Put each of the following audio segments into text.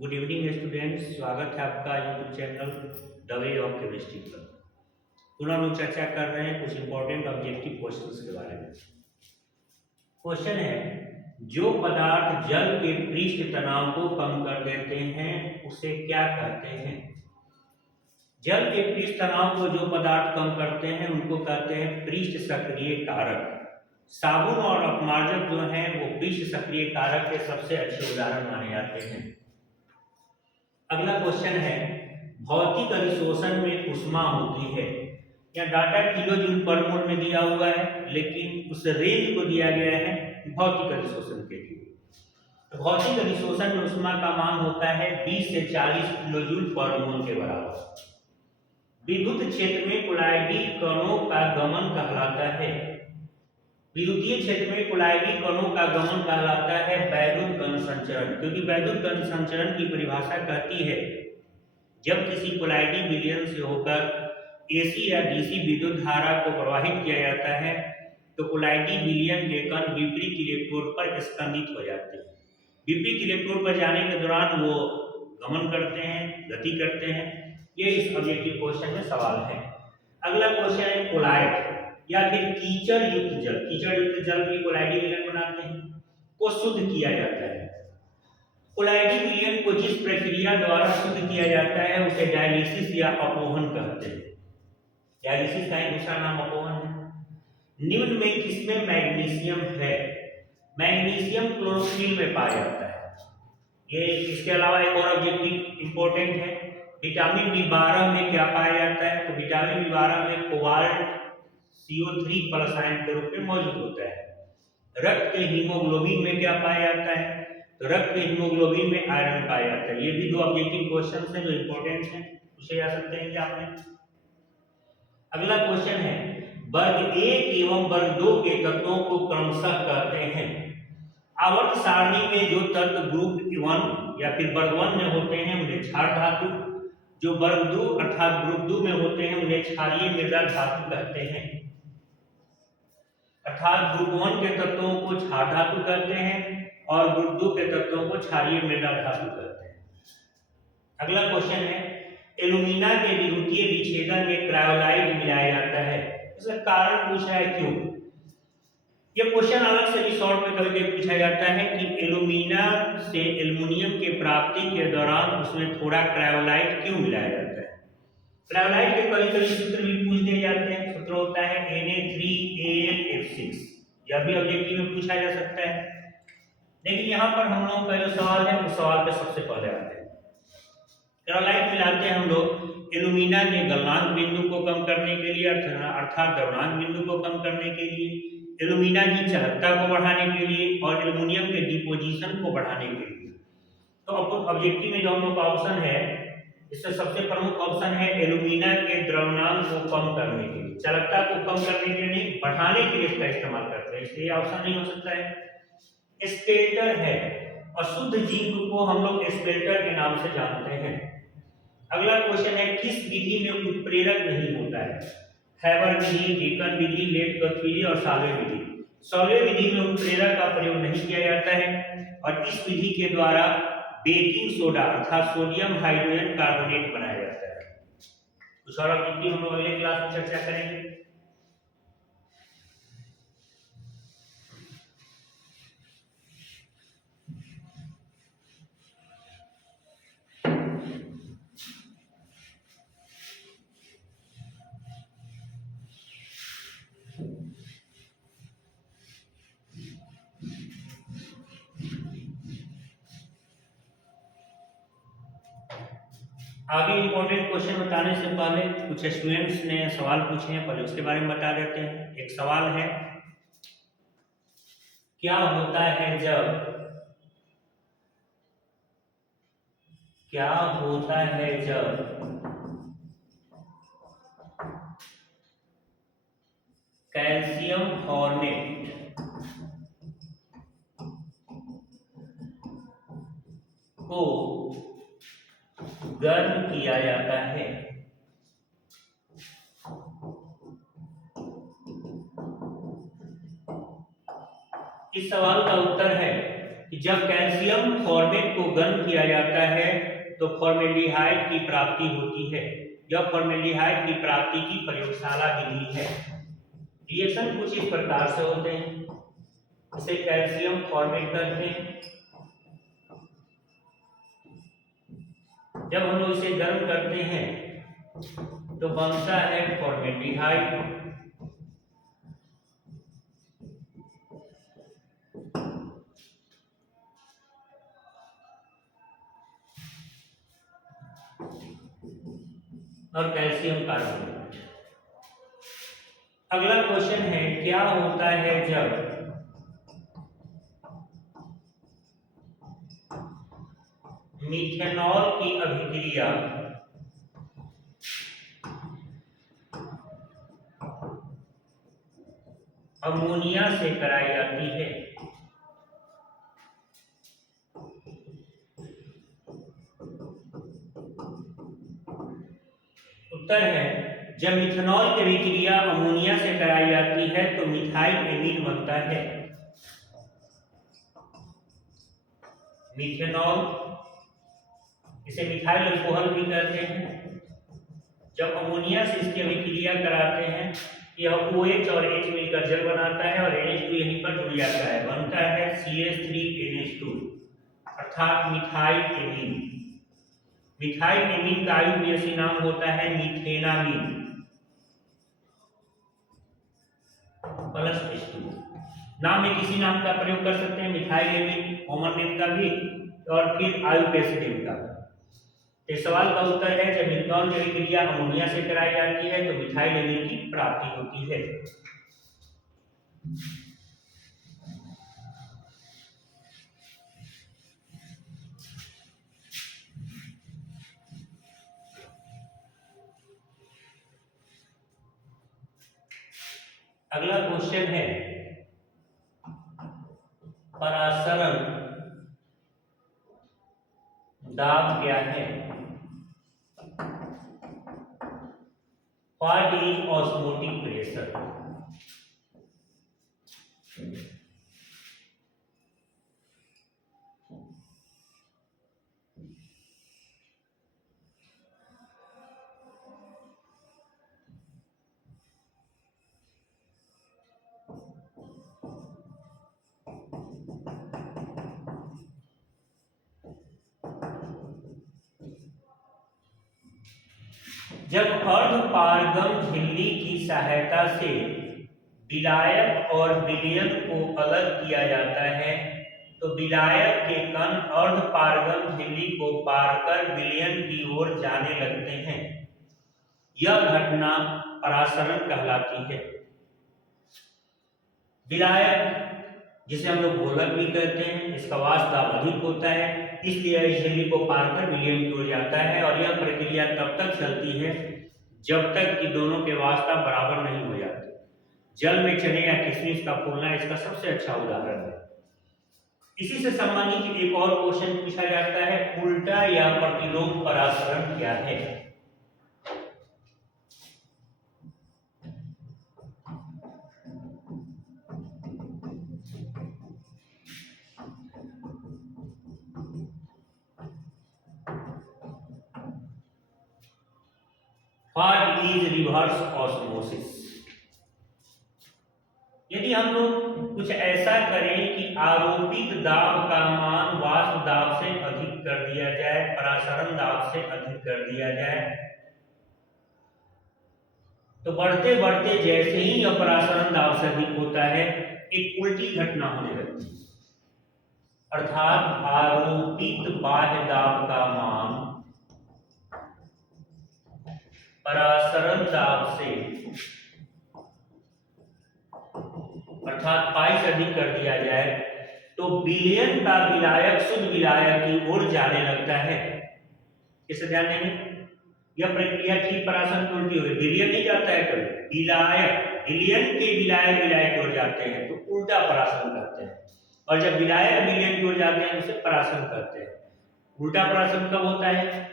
Good evening students, स्वागत है आपका YouTube channel the way of chemistry पर। पुनः हम लोग चर्चा कर रहे हैं कुछ इंपॉर्टेंट ऑब्जेक्टिव क्वेश्चंस के बारे में। क्वेश्चन है, जो पदार्थ जल के पृष्ठ तनाव को कम कर देते हैं उसे क्या कहते हैं? जल के पृष्ठ तनाव को जो पदार्थ कम करते हैं उनको कहते हैं पृष्ठ सक्रिय कारक। साबुन और अपमार्जक जो हैं वो पृष्ठ सक्रिय कारक के सबसे अच्छे उदाहरण माने जाते हैं। अगला क्वेश्चन है, भौतिक अधिशोषण में ऊष्मा होती है। यहाँ डाटा किलो जूल पर मोल में दिया हुआ है, लेकिन उस रेंज को दिया गया है भौतिक अधिशोषण के लिए। तो भौतिक अधिशोषण में ऊष्मा का मान होता है 20 से 40 किलो जूल पर मोल के बराबर। विद्युत क्षेत्र में कुलाइडी कणों का गमन कहलाता है। विद्युतीय क्षेत्र में कुलाइडी कणों का गमन कहलाता है वैद्युत गण संचरण, क्योंकि वैद्युत गण संचरण की परिभाषा कहती है जब किसी कुलाइडी विलयन से होकर एसी या डीसी विद्युत धारा को प्रवाहित किया जाता है तो कुलाइडी विलयन के कण विपरीत इलेक्ट्रोड पर स्कंदित हो जाते हैं। विपरीत इलेक्ट्रोड पर जाने के दौरान वो गमन करते हैं, गति करते हैं। ये इस ऑब्जेक्टिव क्वेश्चन में सवाल है। अगला क्वेश्चन है, कोलाइड या फिर कीचड़ युक्त जल, कीचड़ युक्त जल भी कोलाइडी विलयन बनाते हैं, को शुद्ध किया जाता है। कोलाइडी विलयन को जिस प्रक्रिया द्वारा शुद्ध किया जाता है उसे डायलिसिस या अपोहन कहते हैं। डायलिसिस का दूसरा नाम अपोहन है। निम्न में किसमें मैग्नीशियम है? मैग्नीशियम क्लोरोफिल में पाया जाता है। ये इसके अलावा एक और ऑब्जेक्टिव इंपॉर्टेंट है, विटामिन बी12 में क्या पाया जाता है? तो विटामिन बी12 में कोबाल्ट CO3 प्लस आयन के रूप में मौजूद होता है। रक्त के हीमोग्लोबिन में क्या पाया जाता है? तो रक्त के हीमोग्लोबिन में आयरन पाया जाता है। ये भी दो ऑब्जेक्टिव क्वेश्चंस हैं जो इंपॉर्टेंट हैं, पूछे जा सकते हैं क्या आपने। अगला क्वेश्चन है, वर्ग 1 एवं वर्ग 2 के तत्वों को क्रमशः कहते हैं। आवर्त सारणी में जो तत्व ग्रुप 1 या फिर वर्ग 1 में होते हैं उन्हें क्षार धातु, जो वर्ग 2 अर्थात ग्रुप 2 में होते हैं उन्हें क्षारीय मृदा धातु कहते हैं। अर्थात ग्रुप 1 के तत्वों को क्षार धातु कहते हैं और ग्रुप 2 के तत्वों को क्षारीय मृदा धातु कहते हैं। अगला क्वेश्चन है, एल्यूमिना के विद्युतीय विच्छेदन में क्रायोलाइट मिलाया जाता है। इसका कारण पूछा है क्यों? यह क्वेश्चन अलग से भी शॉर्ट में कभी कभी पूछा जाता है कि एल्यूमिना से एल्युमिनियम के प्राप्ति के दौरान उसमें थोड़ा क्रायोलाइट क्यों मिलाया जाता है। क्रायोलाइट के कभी कभी सूत्र भी पूछ दिए जाते हैं। सूत्र होता है Na3AlF6। यह भी ऑब्जेक्टिव में पूछा जा सकता है। लेकिन यहाँ पर हम लोगों का जो सवाल है उस सवाल पे सबसे पहले आते हैं। क्रायोलाइट मिलाते हैं हम लोग एल्यूमिना के गलनांक बिंदु को कम करने के लिए अर्थात द्रवनांक बिंदु को कम करने के लिए, एल्यूमिना की चालकता को बढ़ाने के लिए और एल्युमिनियम के डिपोजिशन को बढ़ाने के लिए। तो ऑब्जेक्टिव में जो हम लोग का ऑप्शन है इससे सबसे प्रमुख ऑप्शन है एल्यूमिना के द्रव्यमान को कम करने के लिए, चालकता को कम करने के लिए नहीं, बढ़ाने के लिए इसका इस्तेमाल करते हैं, इसलिए ऑप्शन नहीं हो सकता है। स्पेल्टर है, अशुद्ध जिंक को हम लोग स्पेल्टर के नाम से जानते हैं। अगला क्वेश्चन है, किस विधि में उत्प्रेरक नहीं होता है? हैबर विधि, डेकन विधि, लेट-कथविधि और साल्वे विधि। साल्वे विधि में उत्प्रेरक का प्रयोग नहीं किया जाता है और इस विधि के द्वारा बेकिंग सोडा अर्थात सोडियम हाइड्रोजन कार्बोनेट बनाया जाता है। तो सर ऑब्जेक्टिव हम लोग अगले क्लास में चर्चा करेंगे। आगे इंपॉर्टेंट क्वेश्चन बताने से पहले कुछ स्टूडेंट्स ने सवाल पूछे हैं, पहले उसके बारे में बता देते हैं। एक सवाल है, क्या होता है जब कैल्शियम फॉर्मेट को गर्म किया जाता है? इस सवाल का उत्तर है कि जब कैल्शियम फॉर्मेट को गर्म किया जाता है तो फॉर्मेल्डिहाइड की प्राप्ति होती है। यह फॉर्मेल्डिहाइड की प्राप्ति की प्रयोगशाला विधि है। रिएक्शन कुछ इस प्रकार से होते हैं। इसे कैल्शियम फॉर्मेट करते हैं। जब हम लोग इसे गर्म करते हैं तो बनता है फॉर्मेल्डिहाइड। और कैल्शियम कार्बोनेट। अगला क्वेश्चन है, क्या होता है जब मिथेनॉल की अभिक्रिया अमोनिया से कराई जाती है? उत्तर है, जब मिथेनॉल की अभिक्रिया अमोनिया से कराई जाती है तो मिथाइल एमीन बनता है। मिथेनॉल, इसे मिथाइल अल्कोहल भी कहते हैं। जब अमोनिया से इसकी अभिक्रिया कराते हैं, यह OH और H मिलकर जल बनाता है और NH2 यहीं पर जुड़ जाता है, बनता है CH3NH2 अर्थात मिथाइल एमीन। मिथाइल एमीन का आयुर्वेदिक नाम होता है मिथेनामीन प्लस H2। नाम में किसी नाम का प्रयोग कर सकते हैं, मिथाइल एमीन कॉमन नेम का भी और फिर आयुर्वेदिक नेम का। इस सवाल का उत्तर है, जब मिथेनॉल की अभिक्रिया अमोनिया से कराई जाती है तो मिथाइल एमीन की प्राप्ति होती है। अगला क्वेश्चन है, परासरण दाब क्या है? What is osmotic pressure? जब अर्धपारगम झिल्ली की सहायता से विलायक और विलयन को अलग किया जाता है तो विलायक के कण अर्धपारगम झिल्ली को पार कर विलयन की ओर जाने लगते हैं। यह घटना परासरण कहलाती है। विलायक, जिसे हम लोग घोलक भी कहते हैं, इसका वाष्प अधिक होता है, इसलिए इस झिल्ली को पार कर विलयन की ओर जाता है और यह प्रक्रिया तब तक चलती है जब तक कि दोनों के वाष्प बराबर नहीं हो जाते। जल में चने या किशमिश का फूलना इसका सबसे अच्छा उदाहरण है। इसी से संबंधित एक और क्वेश्चन पूछा जाता है, उल्टा या प्रतिलोम परासरण क्या है? What is reverse osmosis? यदि हम लोग कुछ ऐसा करें कि आरोपित दाब का मान वाष्प दाब से अधिक कर दिया जाए, परासरण दाब से अधिक कर दिया जाए, तो बढ़ते बढ़ते जैसे ही यह परासरण दाब से अधिक होता है, एक उल्टी घटना होने लगती है, अर्थात आरोपित बाह्य दाब का मान परासरण दाब से अर्थात पाई से अधिक कर दिया जाए तो विलयन का विलायक शुद्ध विलायक की ओर जाने लगता है। इसे ध्यान देंगे, यह प्रक्रिया ठीक परासरण की उल्टी होगी। विलयन नहीं जाता है कभी, विलायक विलयन के विलायक विलायक की ओर जाते हैं तो उल्टा परासरण करते हैं, और जब विलायक विलयन की ओर जाते हैं उसे परासरण करते हैं। उल्टा परासरण कब होता है?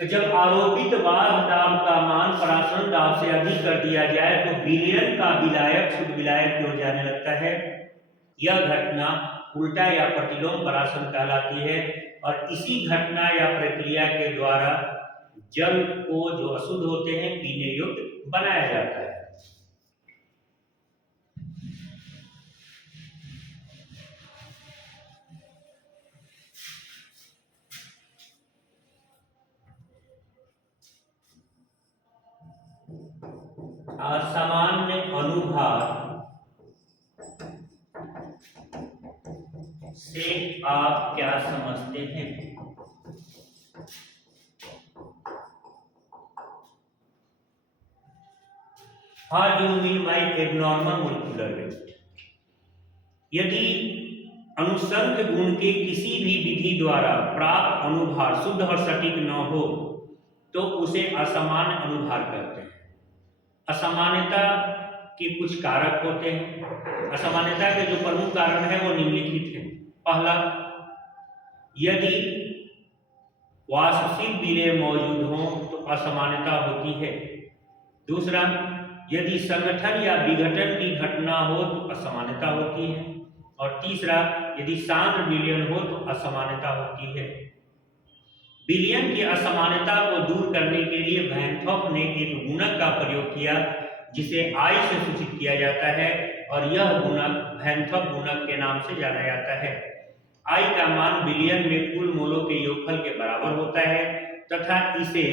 तो जब आरोपित वाष्प दाब का मान परासरण दाब से अधिक कर दिया जाए तो विलयन का विलायक शुद्ध विलायक की ओर जाने लगता है। यह घटना उल्टा या प्रतिलोम परासन कहलाती है। और इसी घटना या प्रक्रिया के द्वारा जल को जो अशुद्ध होते हैं पीने योग्य बनाया जाता है। असामान्य अनुभार से आप क्या समझते हैं? How do you mean by abnormal molecular weight? यदि अनुसंध गुण के किसी भी विधि द्वारा प्राप्त अनुभार शुद्ध और सटीक न हो तो उसे असामान्य अनुभार कहते हैं। असामान्यता के कुछ कारक होते हैं। असामान्यता के जो प्रमुख कारण है वो निम्नलिखित हैं। पहला, यदि वाष्पशील विलय मौजूद हो तो असामान्यता होती है। दूसरा, यदि संगठन या विघटन की घटना हो तो असामान्यता होती है। और तीसरा, यदि सांद्र विलयन हो तो असामान्यता होती है। विलयन की असामान्यता को दूर करने के लिए वैन थॉप ने एक गुणक का प्रयोग किया जिसे I से सूचित किया जाता है और यह गुणक वैन थॉप गुणक के नाम से जाना जाता है। I का मान विलयन में कुल मोलों के योगफल के बराबर होता है तथा इसे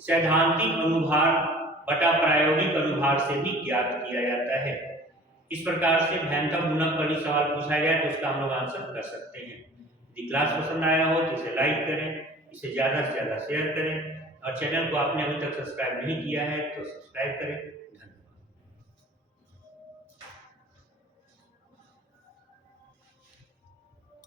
सैद्धांतिक अनुभार बटा प्रायोगिक अनुभार से भी ज्ञात किया जाता है। इस प्रकार से वैन थॉप गुणक पर ही सवाल पूछा गया तो उसका हम लोग आंसर कर सकते हैं। यदि क्लास पसंद आया हो तो इसे लाइक करें, इसे ज़्यादा से ज़्यादा शेयर करें और चैनल को आपने अभी तक सब्सक्राइब नहीं किया है तो सब्सक्राइब करें।